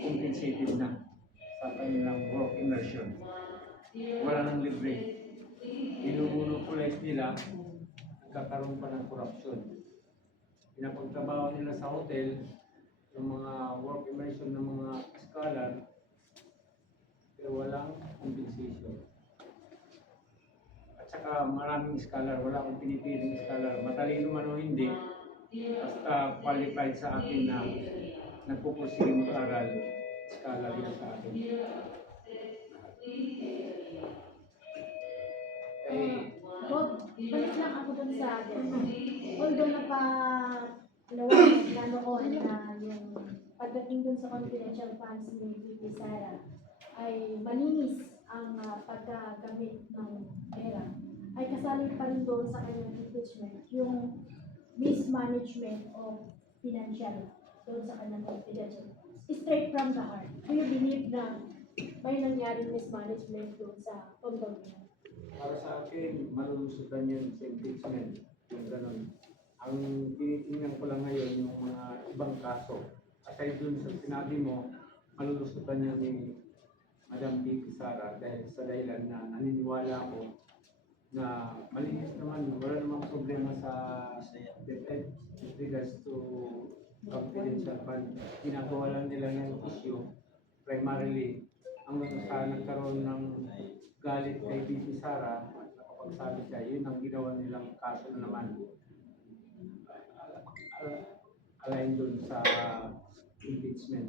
compensated na sa kanilang work immersion. Wala nang libre. Inumonopolize nila, nagkakaroon pa ng corruption. Pinapagtrabaho nila sa hotel, yung mga work immersion ng mga scholar, pero walang compensation. At saka maraming scholar, wala akong pinipiling scholar, matalino man o hindi, basta qualified sa akin na nagpupursige mag-aral, scholar yan sa akin. Bob, balik lang ako dun sa atin. Although napalawanan na noon na yung pagdating dun sa confidential funds ni VP Sara ay malinis ang pagkagamit ng pera, ay kasali pa rin doon sa kanyang impeachment yung mismanagement of financial doon sa kanyang confidential funds. Straight from the heart, do you believe na may nangyaring mismanagement doon sa pondo niya? Para sa akin, malulusutan yan sa impeachment, yung ganun. Ang tinitingnan ko lang ngayon yung mga ibang kaso. Aside dun sa sinabi mo, malulusutan yan ni Madam VP Sara dahil sa dahilan na naniniwala ko na malinis naman, wala namang problema sa DepEd with regards to confidential fund. Ginagawa lang nila ng issue primarily hanggang sa nagkaroon ng galit kay VP Sara at nakapagsabi siya, yun ang ginawa nilang kaso naman. Align dun sa impeachment.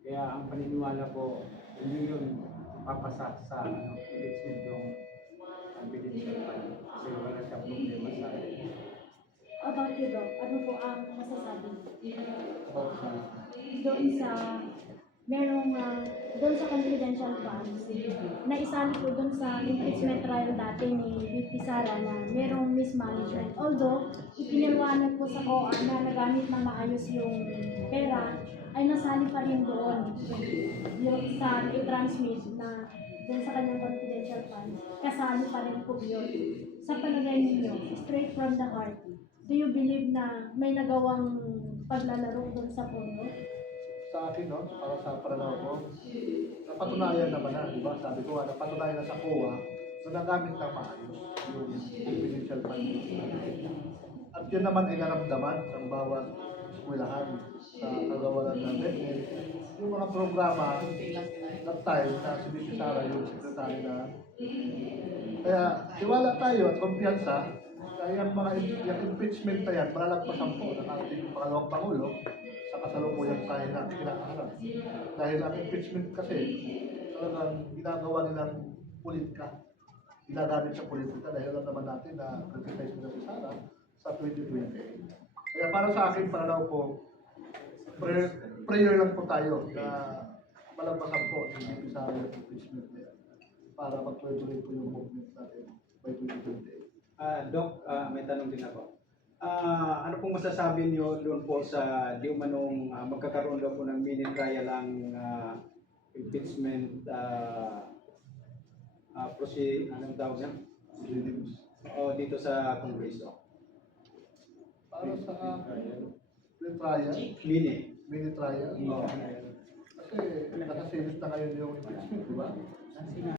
Kaya ang paniniwala ko, hindi yun papasa sa impeachment yung confidential fund. Kasi wala siya problema sa About you, Doc, ano po ang masasabi doon sa merong doon sa confidential funds na isali po doon sa impeachment trial dati ni VP Sara na merong mismanagement. Although, ipinaliwanag po sa COA na nagamit na maayos yung pera, ay nasali pa rin doon yung sa i-transmit na doon sa kanyang confidential funds. Kasali pa rin po yun. Sa palagay ninyo, straight from the heart, do you believe na may nagawang paglalaro doon sa pondo? Sa akin, no, para sa pananaw ko, napatunayan naman na, di ba? Sabi ko, napatunayan na sa COA na nagamit na maayos yung confidential fund. At yun naman ay naramdaman ng bawat eskwelahan sa kagawalan natin. Yung mga programa that time na si VP Sara yung sekretary na. Kaya tiwala tayo at kumpiyansa kaya yung mga impeachment na yan, malalagpasan po ng ating pangalawang Pangulo sa kasalukuyang tayo na kinakaharap. Dahil ang impeachment kasi talagang ginagawa nilang politika. Ginagamit sa politika dahil alam naman natin na criticize nila si Sara sa 2020. Kaya para sa akin, pananaw ko, prayer lang po tayo na malagpasan po yung VP Sara yung impeachment na yan para magtuloy-tuloy po yung movement natin by 2028. Doc, may tanong din ako. Ano pong masasabi niyo doon po sa di umanong magkakaroon daw po ng mini trial ang impeachment anong tawag yan? O dito sa Kongreso? Para sa trial, mini trial. Oo. Kasi nasa series na ngayon yung impeachment, di ba?